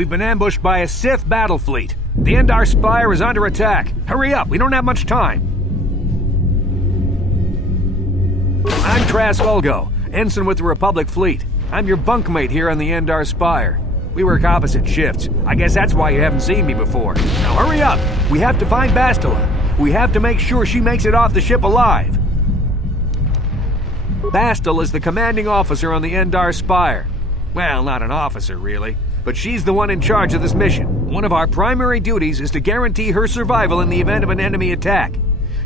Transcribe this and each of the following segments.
We've been ambushed by a Sith battle fleet. The Endar Spire is under attack. Hurry up, we don't have much time. I'm Trask Ulgo, ensign with the Republic fleet. I'm your bunkmate here on the Endar Spire. We work opposite shifts. I guess that's why you haven't seen me before. Now hurry up! We have to find Bastila. We have to make sure she makes it off the ship alive. Bastila is the commanding officer on the Endar Spire. Well, not an officer, really. But she's the one in charge of this mission. One of our primary duties is to guarantee her survival in the event of an enemy attack.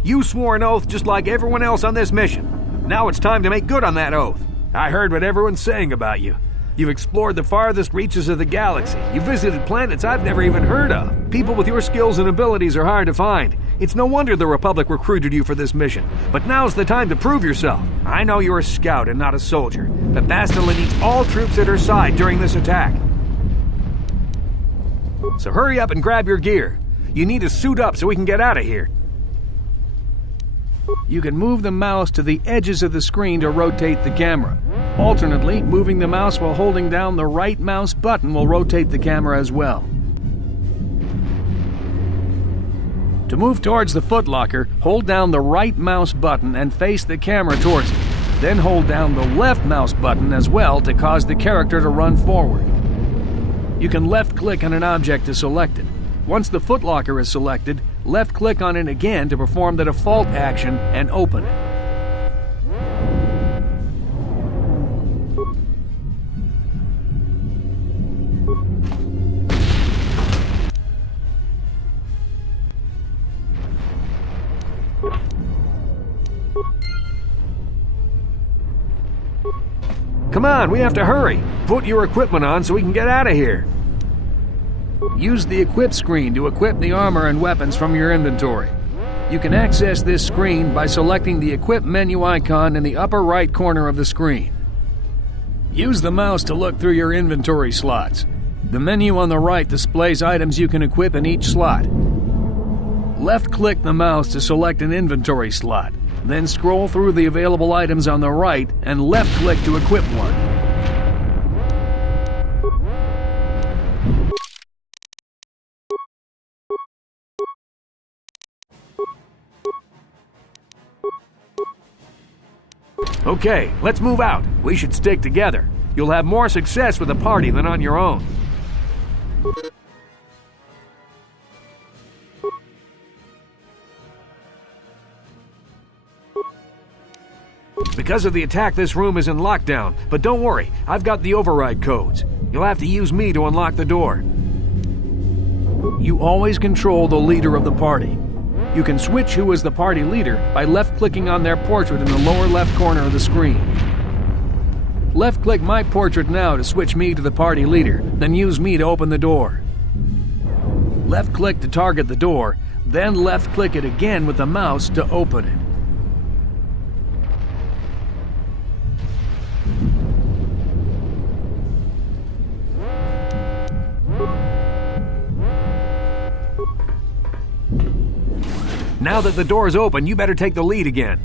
You swore an oath just like everyone else on this mission. Now it's time to make good on that oath. I heard what everyone's saying about you. You've explored the farthest reaches of the galaxy. You visited planets I've never even heard of. People with your skills and abilities are hard to find. It's no wonder the Republic recruited you for this mission. But now's the time to prove yourself. I know you're a scout and not a soldier, but Bastila needs all troops at her side during this attack. So hurry up and grab your gear. You need to suit up so we can get out of here. You can move the mouse to the edges of the screen to rotate the camera. Alternately, moving the mouse while holding down the right mouse button will rotate the camera as well. To move towards the footlocker, hold down the right mouse button and face the camera towards it. Then hold down the left mouse button as well to cause the character to run forward. You can left-click on an object to select it. Once the footlocker is selected, left-click on it again to perform the default action and open it. Come on, we have to hurry. Put your equipment on so we can get out of here. Use the equip screen to equip the armor and weapons from your inventory. You can access this screen by selecting the equip menu icon in the upper right corner of the screen. Use the mouse to look through your inventory slots. The menu on the right displays items you can equip in each slot. Left-click the mouse to select an inventory slot. Then scroll through the available items on the right and left-click to equip one. Okay, let's move out. We should stick together. You'll have more success with a party than on your own. Because of the attack, this room is in lockdown, but don't worry, I've got the override codes. You'll have to use me to unlock the door. You always control the leader of the party. You can switch who is the party leader by left-clicking on their portrait in the lower left corner of the screen. Left-click my portrait now to switch me to the party leader, then use me to open the door. Left-click to target the door, then left-click it again with the mouse to open it. Now that the door's open, you better take the lead again.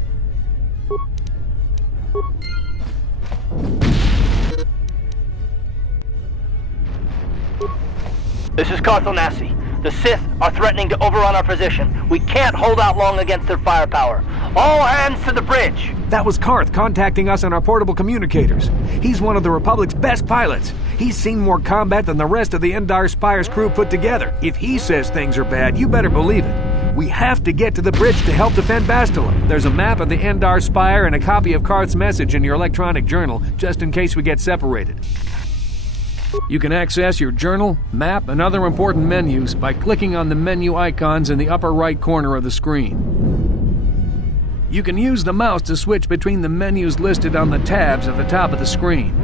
This is Carthel Nassi. The Sith are threatening to overrun our position. We can't hold out long against their firepower. All hands to the bridge! That was Karth contacting us on our portable communicators. He's one of the Republic's best pilots. He's seen more combat than the rest of the Endar Spire's crew put together. If he says things are bad, you better believe it. We have to get to the bridge to help defend Bastila. There's a map of the Endar Spire and a copy of Karth's message in your electronic journal, just in case we get separated. You can access your journal, map, and other important menus by clicking on the menu icons in the upper right corner of the screen. You can use the mouse to switch between the menus listed on the tabs at the top of the screen.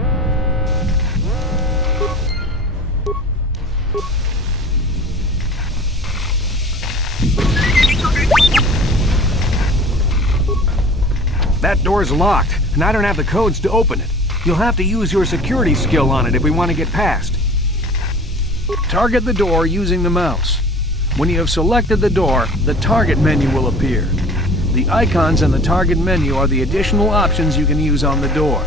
That door's locked, and I don't have the codes to open it. You'll have to use your security skill on it if we want to get past. Target the door using the mouse. When you have selected the door, the target menu will appear. The icons in the target menu are the additional options you can use on the door.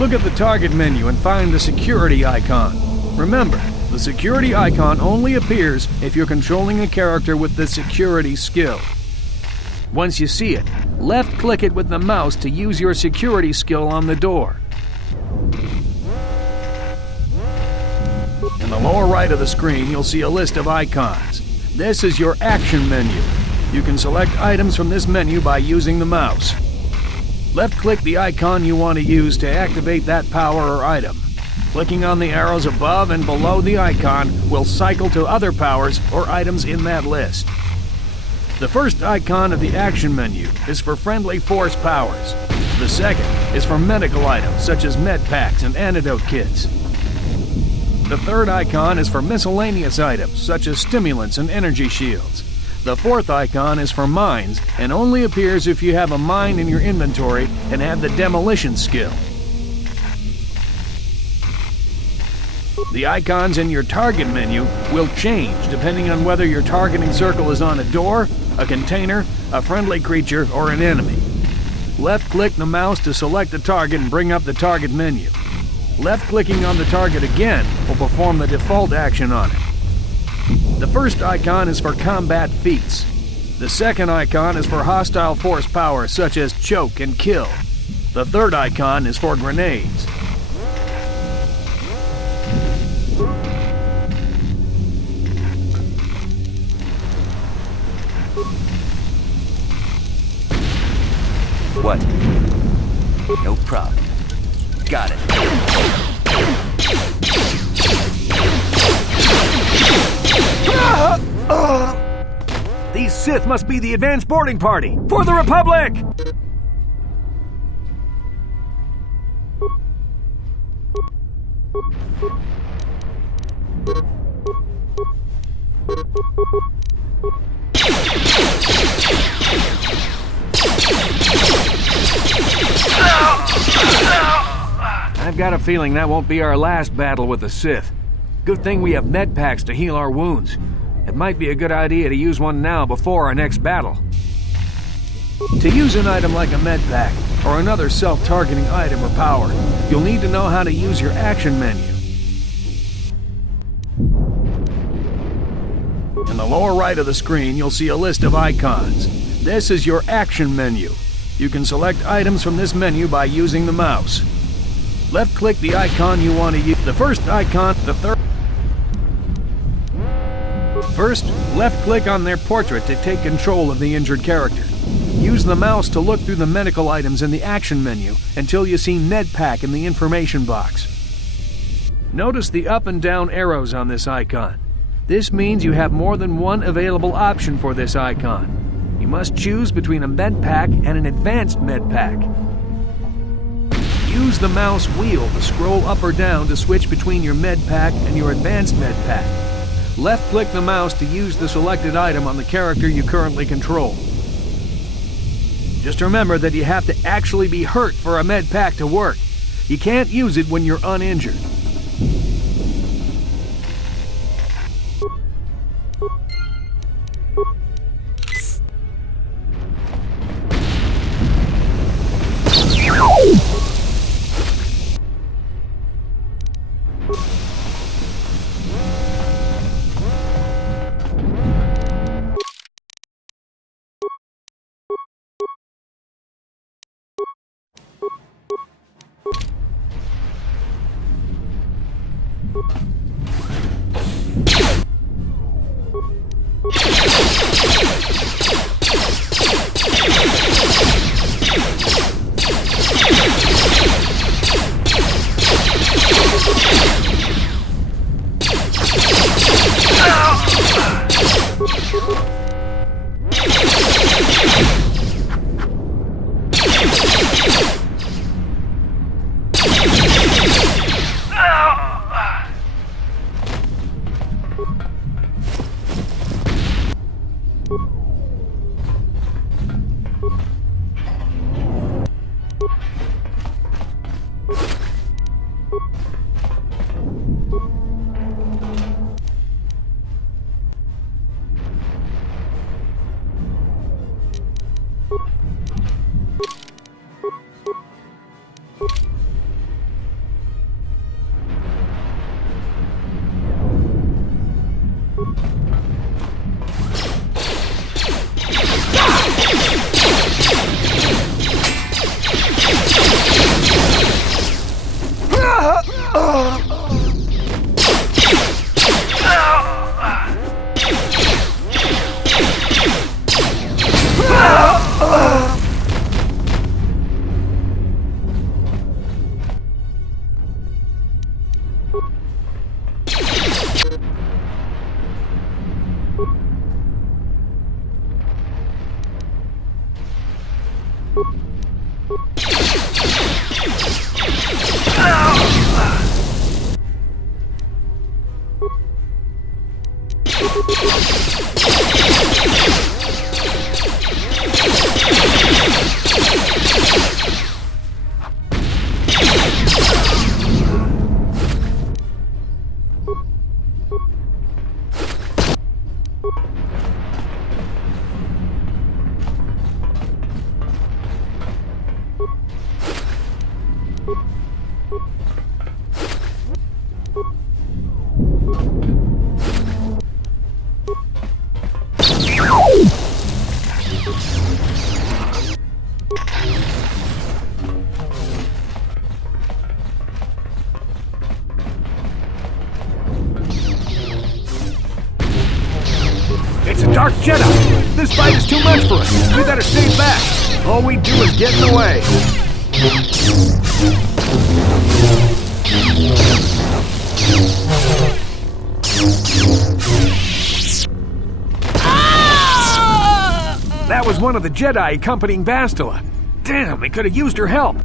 Look at the target menu and find the security icon. Remember, the security icon only appears if you're controlling a character with the security skill. Once you see it, left-click it with the mouse to use your security skill on the door. In the lower right of the screen, you'll see a list of icons. This is your action menu. You can select items from this menu by using the mouse. Left-click the icon you want to use to activate that power or item. Clicking on the arrows above and below the icon will cycle to other powers or items in that list. The first icon of the action menu is for friendly force powers. The second is for medical items such as med packs and antidote kits. The third icon is for miscellaneous items such as stimulants and energy shields. The fourth icon is for mines and only appears if you have a mine in your inventory and have the demolition skill. The icons in your target menu will change depending on whether your targeting circle is on a door, a container, a friendly creature, or an enemy. Left-click the mouse to select the target and bring up the target menu. Left-clicking on the target again will perform the default action on it. The first icon is for combat feats. The second icon is for hostile force power such as choke and kill. The third icon is for grenades. What? No problem. Got it. These Sith must be the advanced boarding party for the Republic! I've got a feeling that won't be our last battle with the Sith. Good thing we have med packs to heal our wounds. It might be a good idea to use one now before our next battle. To use an item like a med pack, or another self-targeting item or power, you'll need to know how to use your action menu. In the lower right of the screen, you'll see a list of icons. This is your action menu. You can select items from this menu by using the mouse. Left-click the icon you want to use. The first icon, the third. First, left-click on their portrait to take control of the injured character. Use the mouse to look through the medical items in the action menu until you see med pack in the information box. Notice the up and down arrows on this icon. This means you have more than one available option for this icon. You must choose between a med pack and an advanced med pack. Use the mouse wheel to scroll up or down to switch between your med pack and your advanced med pack. Left-click the mouse to use the selected item on the character you currently control. Just remember that you have to actually be hurt for a med pack to work. You can't use it when you're uninjured. Dark Jedi! This fight is too much for us! We better stay back! All we do is get in the way! That was one of the Jedi accompanying Bastila. Damn, we could have used her help!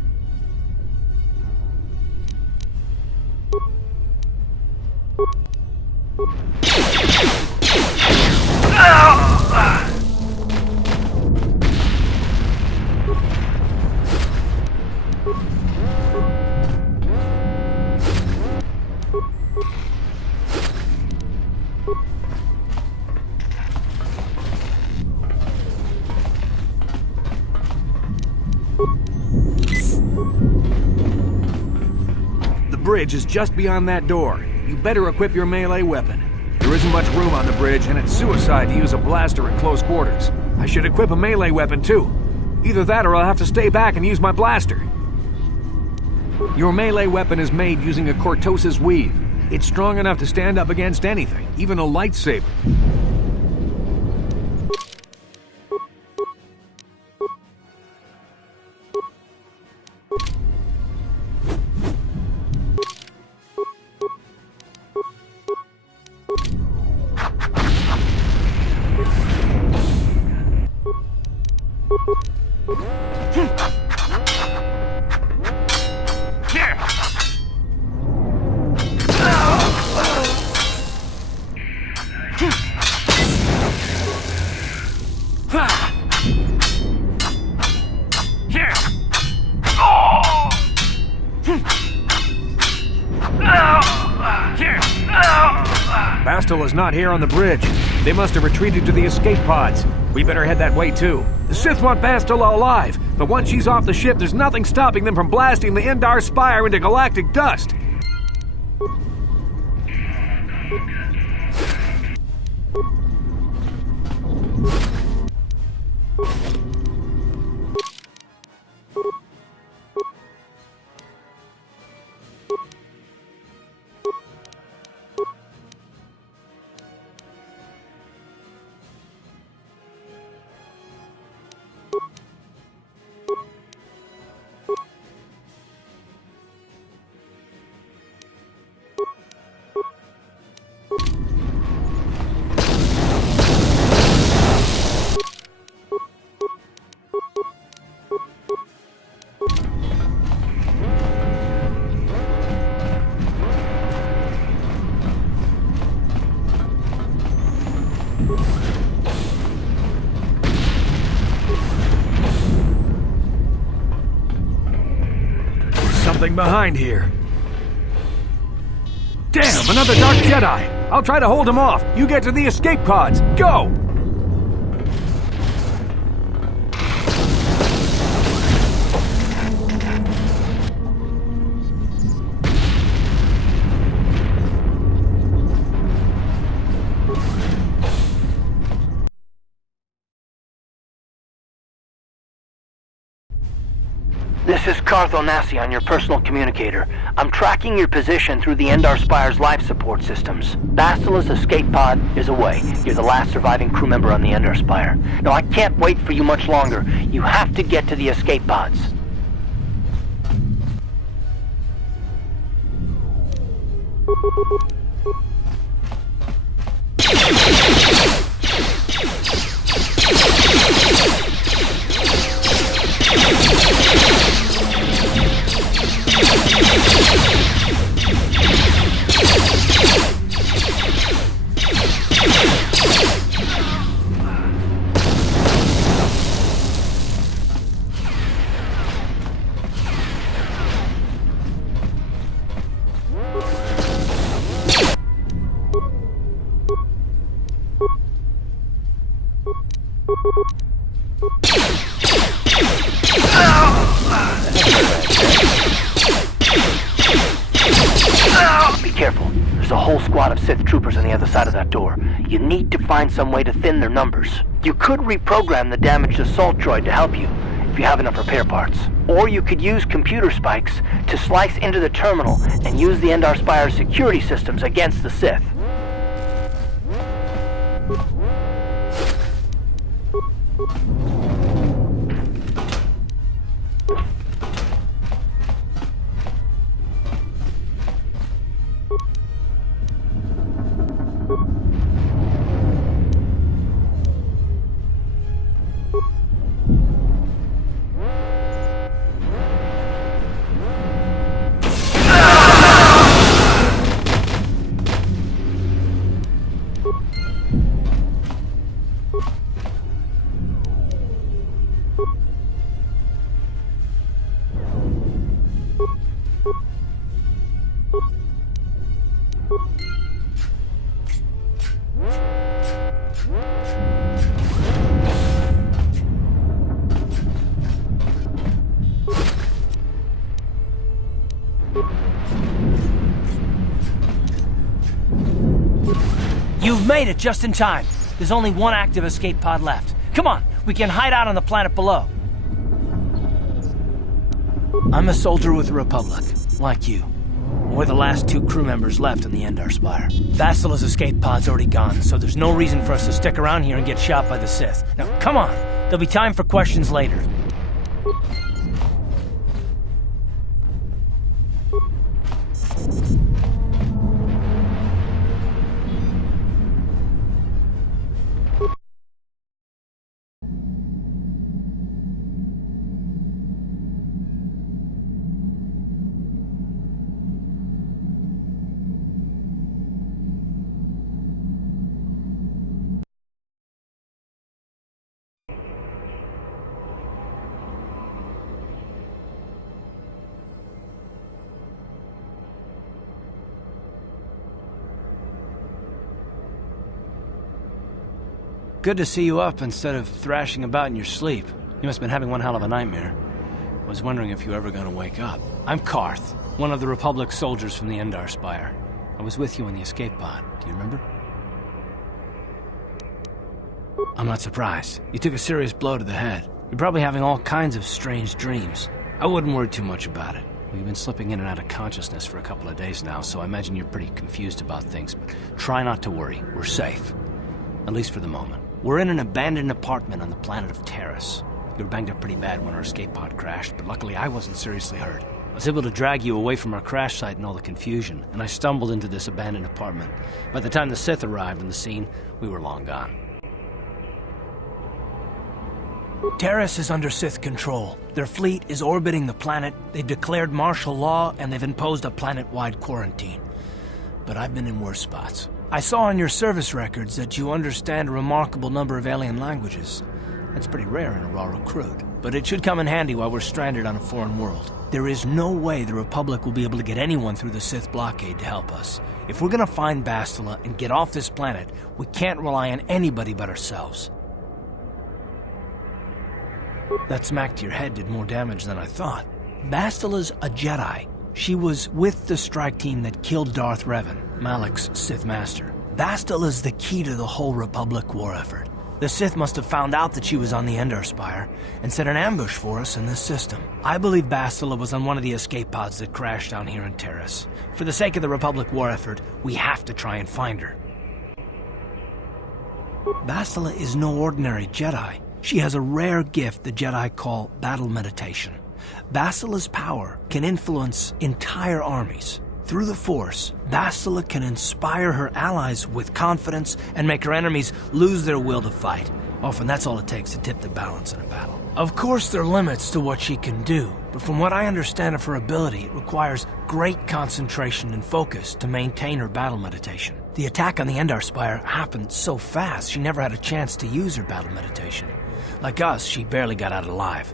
The bridge is just beyond that door. You better equip your melee weapon. There isn't much room on the bridge, and it's suicide to use a blaster in close quarters. I should equip a melee weapon, too. Either that or I'll have to stay back and use my blaster. Your melee weapon is made using a cortosis weave. It's strong enough to stand up against anything, even a lightsaber. Bastila's not here on the bridge. They must have retreated to the escape pods. We better head that way too. The Sith want Bastila alive, but once she's off the ship, there's nothing stopping them from blasting the Endar Spire into galactic dust. Something behind here. Damn, another Dark Jedi! I'll try to hold him off. You get to the escape pods. Go! This is Cartho Nassi on your personal communicator. I'm tracking your position through the Endar Spire's life support systems. Bastila's escape pod is away. You're the last surviving crew member on the Endar Spire. Now, I can't wait for you much longer. You have to get to the escape pods. Be careful. There's a whole squad of Sith troopers on the other side of that door. You need to find some way to thin their numbers. You could reprogram the damaged assault droid to help you, if you have enough repair parts. Or you could use computer spikes to slice into the terminal and use the Endar Spire's security systems against the Sith. You've made it just in time. There's only one active escape pod left. Come on, we can hide out on the planet below. I'm a soldier with the Republic, like you. We're the last two crew members left on the Endar Spire. Bastila's escape pod's already gone, so there's no reason for us to stick around here and get shot by the Sith. Now, come on. There'll be time for questions later. Good to see you up instead of thrashing about in your sleep. You must have been having one hell of a nightmare. I was wondering if you were ever gonna wake up. I'm Karth, one of the Republic soldiers from the Endar Spire. I was with you in the escape pod. Do you remember? I'm not surprised. You took a serious blow to the head. You're probably having all kinds of strange dreams. I wouldn't worry too much about it. You've been slipping in and out of consciousness for a couple of days now, so I imagine you're pretty confused about things. But try not to worry. We're safe. At least for the moment. We're in an abandoned apartment on the planet of Terrace. You were banged up pretty bad when our escape pod crashed, but luckily I wasn't seriously hurt. I was able to drag you away from our crash site and all the confusion, and I stumbled into this abandoned apartment. By the time the Sith arrived on the scene, we were long gone. Terrace is under Sith control. Their fleet is orbiting the planet, they've declared martial law, and they've imposed a planet-wide quarantine. But I've been in worse spots. I saw on your service records that you understand a remarkable number of alien languages. That's pretty rare in a raw recruit, but it should come in handy while we're stranded on a foreign world. There is no way the Republic will be able to get anyone through the Sith blockade to help us. If we're gonna find Bastila and get off this planet, we can't rely on anybody but ourselves. That smack to your head did more damage than I thought. Bastila's a Jedi. She was with the strike team that killed Darth Revan, Malak's Sith Master. Bastila's the key to the whole Republic war effort. The Sith must have found out that she was on the Endar Spire and set an ambush for us in this system. I believe Bastila was on one of the escape pods that crashed down here in Terrace. For the sake of the Republic war effort, we have to try and find her. Bastila is no ordinary Jedi. She has a rare gift the Jedi call battle meditation. Bastila's power can influence entire armies. Through the Force, Bastila can inspire her allies with confidence and make her enemies lose their will to fight. Often that's all it takes to tip the balance in a battle. Of course there are limits to what she can do, but from what I understand of her ability, it requires great concentration and focus to maintain her battle meditation. The attack on the Endar Spire happened so fast she never had a chance to use her battle meditation. Like us, she barely got out alive.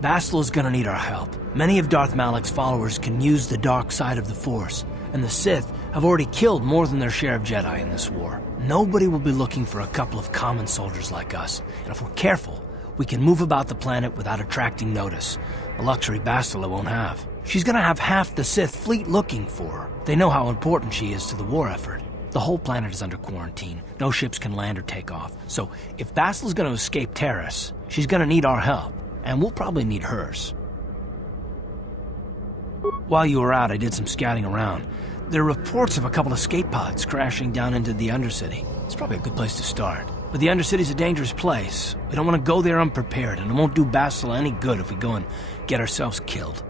Bastila's gonna need our help. Many of Darth Malak's followers can use the dark side of the Force, and the Sith have already killed more than their share of Jedi in this war. Nobody will be looking for a couple of common soldiers like us, and if we're careful, we can move about the planet without attracting notice, a luxury Bastila won't have. She's gonna have half the Sith fleet looking for her. They know how important she is to the war effort. The whole planet is under quarantine. No ships can land or take off. So if Bastila's gonna escape Terrace, she's gonna need our help. And we'll probably need hers. While you were out, I did some scouting around. There are reports of a couple escape pods crashing down into the Undercity. It's probably a good place to start. But the Undercity's a dangerous place. We don't want to go there unprepared, and it won't do Bastila any good if we go and get ourselves killed.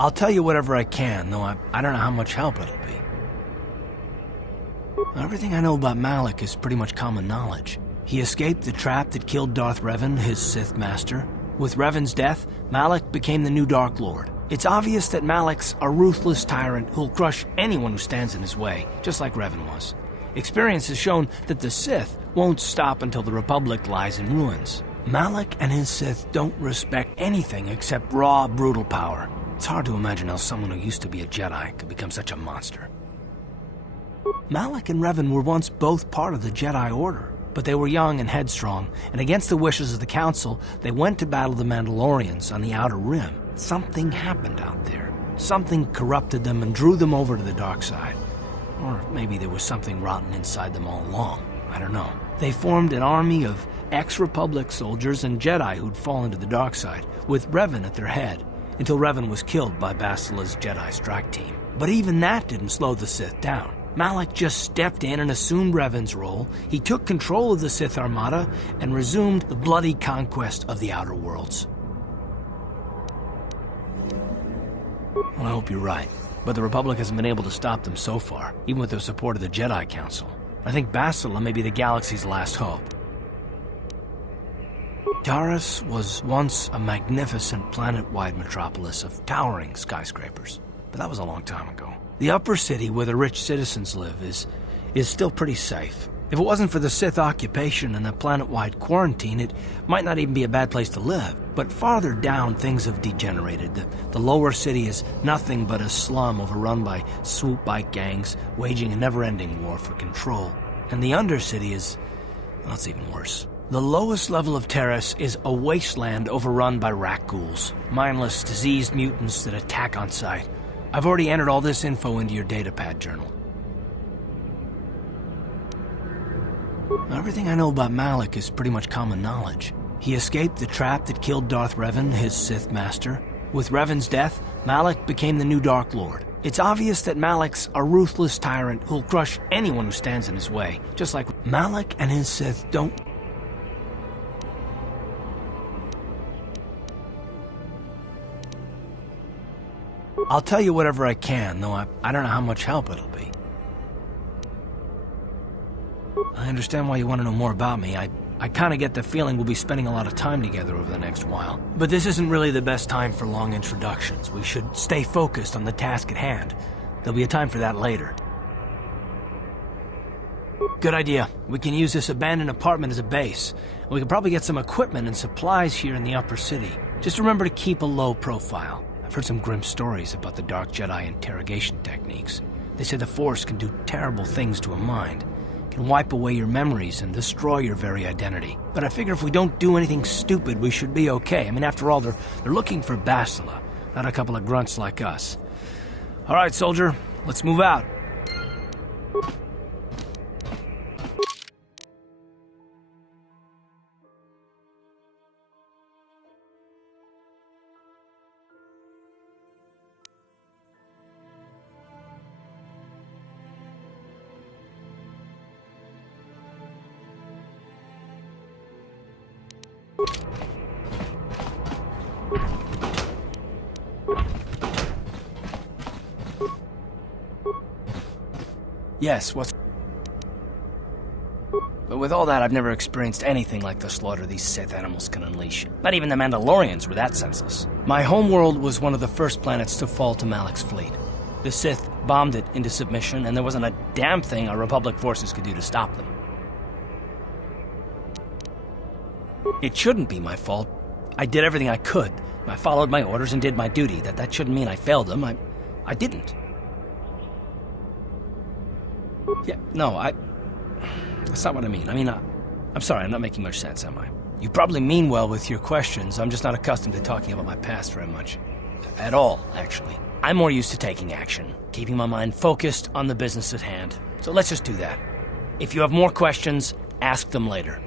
I'll tell you whatever I can, though I don't know how much help it'll be. Everything I know about Malak is pretty much common knowledge. He escaped the trap that killed Darth Revan, his Sith Master. With Revan's death, Malak became the new Dark Lord. It's obvious that Malak's a ruthless tyrant who'll crush anyone who stands in his way, just like Revan was. Experience has shown that the Sith won't stop until the Republic lies in ruins. Malak and his Sith don't respect anything except raw, brutal power. It's hard to imagine how someone who used to be a Jedi could become such a monster. Malak and Revan were once both part of the Jedi Order. But they were young and headstrong, and against the wishes of the Council, they went to battle the Mandalorians on the Outer Rim. Something happened out there. Something corrupted them and drew them over to the dark side. Or maybe there was something rotten inside them all along. I don't know. They formed an army of ex-Republic soldiers and Jedi who'd fallen to the dark side, with Revan at their head, until Revan was killed by Bastila's Jedi strike team. But even that didn't slow the Sith down. Malak just stepped in and assumed Revan's role. He took control of the Sith Armada and resumed the bloody conquest of the Outer Worlds. Well, I hope you're right, but the Republic hasn't been able to stop them so far, even with the support of the Jedi Council. I think Bastila may be the galaxy's last hope. Taris was once a magnificent planet-wide metropolis of towering skyscrapers, but that was a long time ago. The upper city where the rich citizens live is still pretty safe. If it wasn't for the Sith occupation and the planet-wide quarantine, it might not even be a bad place to live. But farther down, things have degenerated. The lower city is nothing but a slum overrun by swoop bike gangs, waging a never-ending war for control. And the undercity is... well, it's even worse. The lowest level of Terrace is a wasteland overrun by rat ghouls, mindless, diseased mutants that attack on sight. I've already entered all this info into your datapad journal. Everything I know about Malak is pretty much common knowledge. He escaped the trap that killed Darth Revan, his Sith Master. With Revan's death, Malak became the new Dark Lord. It's obvious that Malak's a ruthless tyrant who'll crush anyone who stands in his way, just like Malak and his Sith don't... I'll tell you whatever I can, though I don't know how much help it'll be. I understand why you want to know more about me. I I kind of get the feeling we'll be spending a lot of time together over the next while. But this isn't really the best time for long introductions. We should stay focused on the task at hand. There'll be a time for that later. Good idea. We can use this abandoned apartment as a base. We can probably get some equipment and supplies here in the upper city. Just remember to keep a low profile. I've heard some grim stories about the Dark Jedi interrogation techniques. They say the Force can do terrible things to a mind. It can wipe away your memories and destroy your very identity. But I figure if we don't do anything stupid, we should be okay. I mean, after all, they're looking for Bastila, not a couple of grunts like us. All right, soldier, let's move out. Yes, what's... But with all that, I've never experienced anything like the slaughter these Sith animals can unleash. Not even the Mandalorians were that senseless. My homeworld was one of the first planets to fall to Malak's fleet. The Sith bombed it into submission, and there wasn't a damn thing our Republic forces could do to stop them. It shouldn't be my fault. I did everything I could. I followed my orders and did my duty. That shouldn't mean I failed them. I didn't. Yeah, no, that's not what I mean. I mean, I'm sorry, I'm not making much sense, am I? You probably mean well with your questions. I'm just not accustomed to talking about my past very much. At all, actually. I'm more used to taking action, keeping my mind focused on the business at hand. So let's just do that. If you have more questions, ask them later.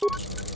You